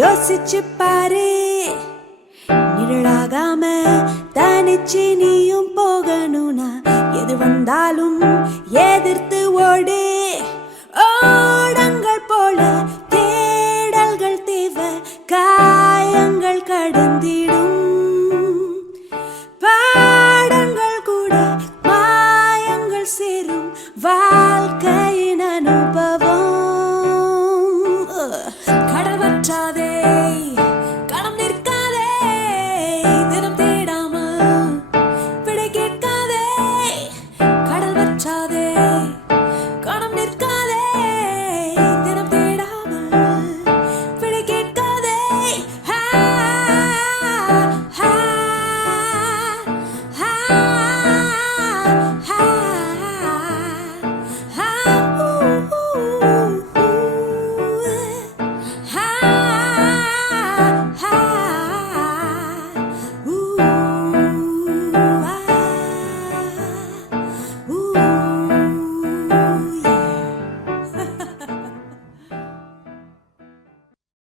யோசிச்சு பாரு நிழலாகாம தனிச்சு நீயும் போகணும்னா எது வந்தாலும் எதிர்த்து ஓடு ஓடங்கள் போல தேடல்கள் தேவை காயங்கள் கடந்திடும் பாடங்கள் கூட மாயங்கள் சேரும் வாழ்க்கையின் அனுபவம் கடல் வற்றாதே கணம் நிற்காதே தினம் தேடாம விடை கேட்காதே கடல் வற்றாதே